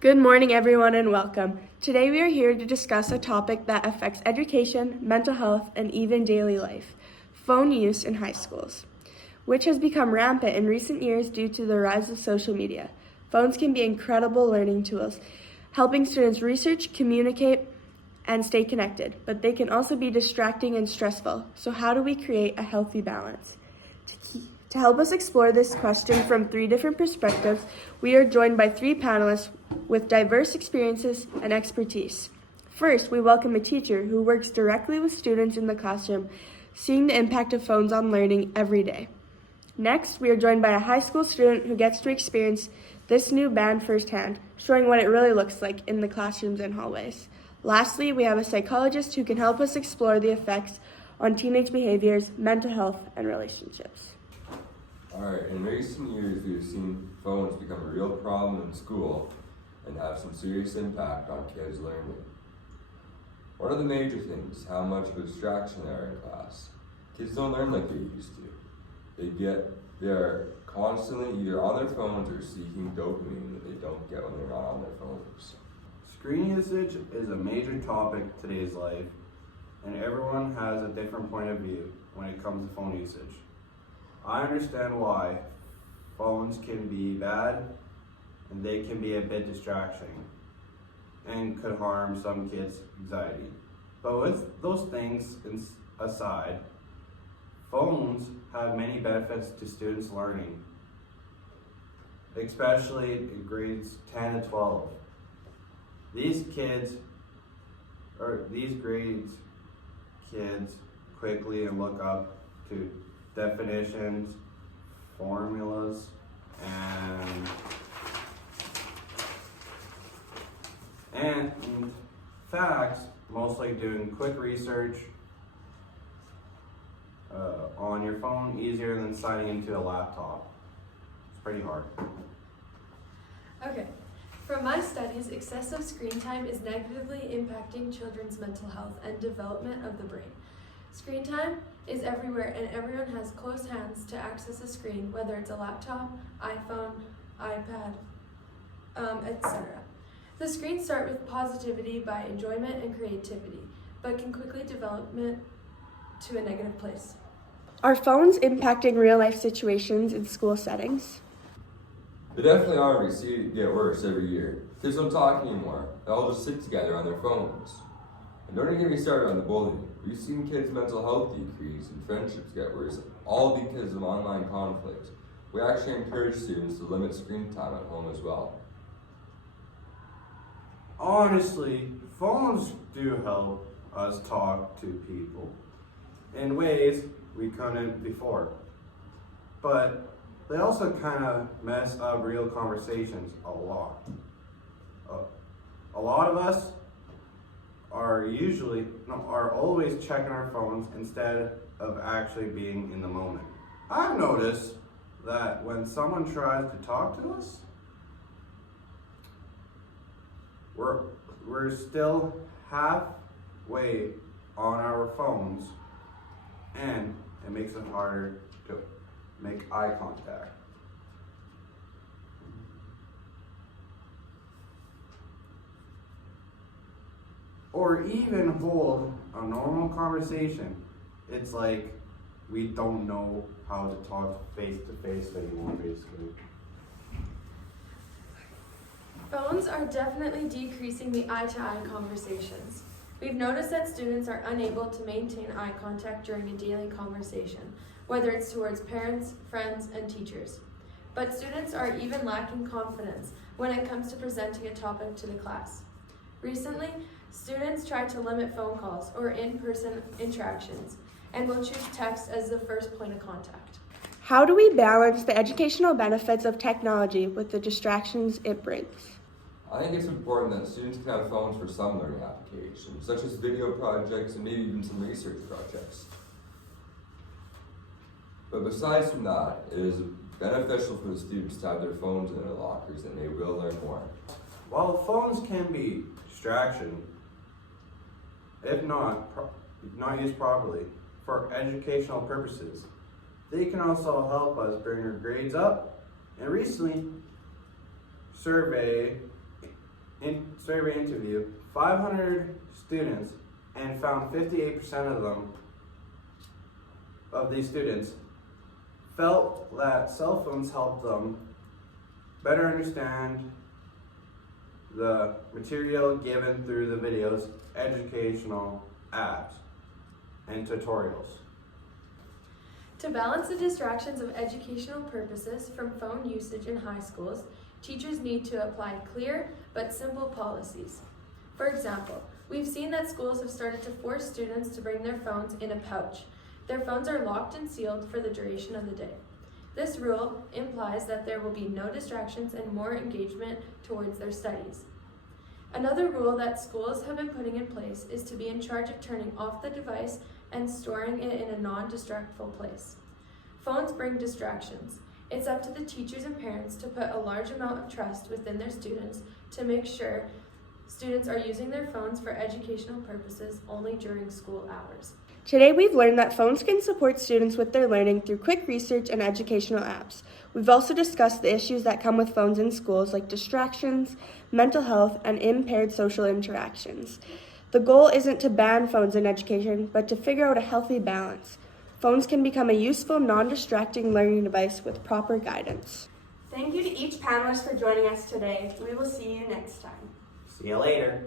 Good morning, everyone, and welcome. Today we are here to discuss a topic that affects education, mental health, and even daily life: phone use in high schools, which has become rampant in recent years due to the rise of social media. Phones can be incredible learning tools, helping students research, communicate, and stay connected, but they can also be distracting and stressful. So how do we create a healthy balance? To help us explore this question from 3 different perspectives, we are joined by 3 panelists with diverse experiences and expertise. First, we welcome a teacher who works directly with students in the classroom, seeing the impact of phones on learning every day. Next, we are joined by a high school student who gets to experience this new ban firsthand, showing what it really looks like in the classrooms and hallways. Lastly, we have a psychologist who can help us explore the effects on teenage behaviors, mental health, and relationships. Alright, in recent years we have seen phones become a real problem in school and have some serious impact on kids' learning. One of the major things, how much of a distraction they are in class. Kids don't learn like they used to. They're constantly either on their phones or seeking dopamine that they don't get when they're not on their phones. Screen usage is a major topic in today's life, and everyone has a different point of view when it comes to phone usage. I understand why phones can be bad and they can be a bit distracting and could harm some kids' anxiety. But with those things aside, phones have many benefits to students' learning, especially in grades 10 to 12. These grades kids quickly and look up to definitions, formulas, and facts, mostly doing quick research on your phone easier than signing into a laptop. It's pretty hard. Okay. From my studies, excessive screen time is negatively impacting children's mental health and development of the brain. Screen time is everywhere, and everyone has close hands to access a screen, whether it's a laptop, iPhone, iPad, etc. The screens start with positivity by enjoyment and creativity, but can quickly develop to a negative place. Are phones impacting real-life situations in school settings? They definitely are. We see it get worse every year. Kids don't talk anymore. They all just sit together on their phones. And don't even get me started on the bullying. We've seen kids' mental health decrease and friendships get worse, all because of online conflict. We actually encourage students to limit screen time at home as well. Honestly, phones do help us talk to people in ways we couldn't before. But they also kind of mess up real conversations a lot. A lot of us are always checking our phones instead of actually being in the moment. I've noticed that when someone tries to talk to us, we're still halfway on our phones, and it makes it harder to make eye contact. Or even hold a normal conversation. It's like we don't know how to talk face to face anymore, basically. Phones are definitely decreasing the eye-to-eye conversations. We've noticed that students are unable to maintain eye contact during a daily conversation, whether it's towards parents, friends, and teachers. But students are even lacking confidence when it comes to presenting a topic to the class. Recently, students tried to limit phone calls or in-person interactions and will choose text as the first point of contact. How do we balance the educational benefits of technology with the distractions it brings? I think it's important that students can have phones for some learning applications, such as video projects and maybe even some research projects. But besides from that, it is beneficial for the students to have their phones in their lockers, and they will learn more. While phones can be distraction, if not used properly for educational purposes, they can also help us bring our grades up. And recently, survey survey interviewed 500 students and found 58% of these students felt that cell phones helped them better understand the material given through the videos, educational apps, and tutorials. To balance the distractions of educational purposes from phone usage in high schools, teachers need to apply clear but simple policies. For example, we've seen that schools have started to force students to bring their phones in a pouch. Their phones are locked and sealed for the duration of the day. This rule implies that there will be no distractions and more engagement towards their studies. Another rule that schools have been putting in place is to be in charge of turning off the device and storing it in a non-distractful place. Phones bring distractions. It's up to the teachers and parents to put a large amount of trust within their students to make sure students are using their phones for educational purposes only during school hours. Today we've learned that phones can support students with their learning through quick research and educational apps. We've also discussed the issues that come with phones in schools like distractions, mental health, and impaired social interactions. The goal isn't to ban phones in education, but to figure out a healthy balance. Phones can become a useful, non-distracting learning device with proper guidance. Thank you to each panelist for joining us today. We will see you next time. See you later.